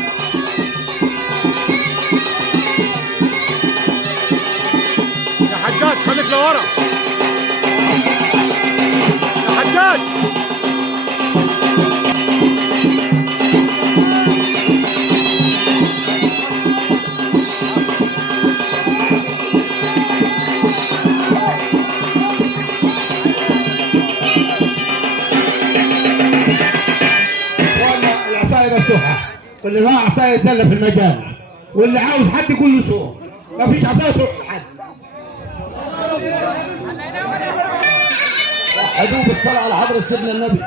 حجاج. يا حجاج خليك لورا يا حجاج. العصايه مفتوحه، واللي معاه عصايه يتدلى في المجال، واللي عاوز حد يقول له سوق، ما فيش عصايه تروح لحد. وحدوا بالصلاه على حضره سيدنا النبي.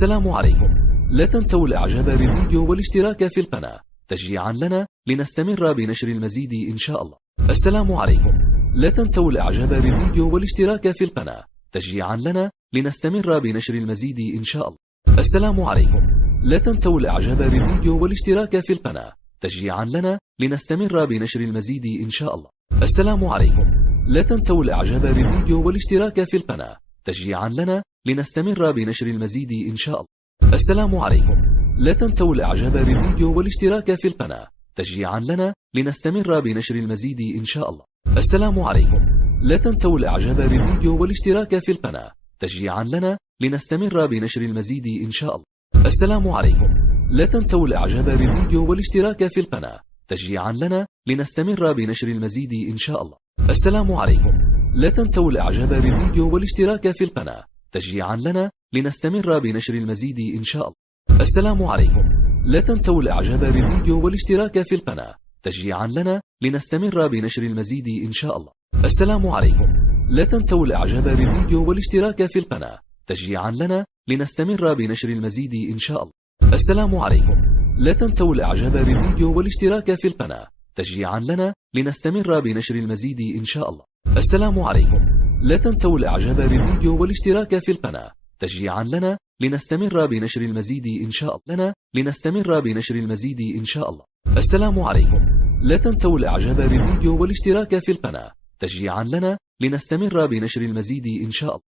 السلام عليكم. لا تنسوا الإعجاب بالفيديو والاشتراك في القناة تشجيعا لنا لنستمر بنشر المزيد إن شاء الله. السلام عليكم. لا تنسوا الإعجاب بالفيديو والاشتراك في القناة تشجيعا لنا لنستمر بنشر المزيد إن شاء الله. السلام عليكم. لا تنسوا الإعجاب بالفيديو والاشتراك في القناة تشجيعا لنا لنستمر بنشر المزيد إن شاء الله. السلام عليكم. لا تنسوا الإعجاب بالفيديو والاشتراك في القناة تشجيعا لنا لنستمر بنشر المزيد إن شاء الله. السلام عليكم. لا تنسوا الإعجاب بالفيديو والاشتراك في القناة تشجيعا لنا لنستمر بنشر المزيد إن شاء الله. السلام عليكم. لا تنسوا الإعجاب بالفيديو والاشتراك في القناة تشجيعا لنا لنستمر بنشر المزيد إن شاء الله. السلام عليكم. لا تنسوا الإعجاب بالفيديو والاشتراك في القناة تشجيعا لنا لنستمر بنشر المزيد إن شاء الله. السلام عليكم. لا تنسوا الإعجاب بالفيديو والاشتراك في القناة تشجيعا لنا لنستمر بنشر المزيد إن شاء الله. السلام عليكم. لا تنسوا الإعجاب بالفيديو والاشتراك في القناة تشجيعا لنا لنستمر بنشر المزيد إن شاء الله. السلام عليكم. لا تنسوا الإعجاب بالفيديو والاشتراك في القناة تشجيعا لنا لنستمر بنشر المزيد إن شاء الله. السلام عليكم. لا تنسوا الإعجاب بالفيديو والاشتراك في القناة تشجيعا لنا لنستمر بنشر المزيد إن شاء الله. السلام عليكم. لا تنسوا الإعجاب بالفيديو والاشتراك في القناة تشجيعا لنا لنستمر بنشر المزيد إن شاء الله. لنستمر بنشر المزيد إن شاء الله. السلام عليكم. لا تنسوا الإعجاب بالفيديو والاشتراك في القناة تشجيعا لنا لنستمر بنشر المزيد إن شاء الله.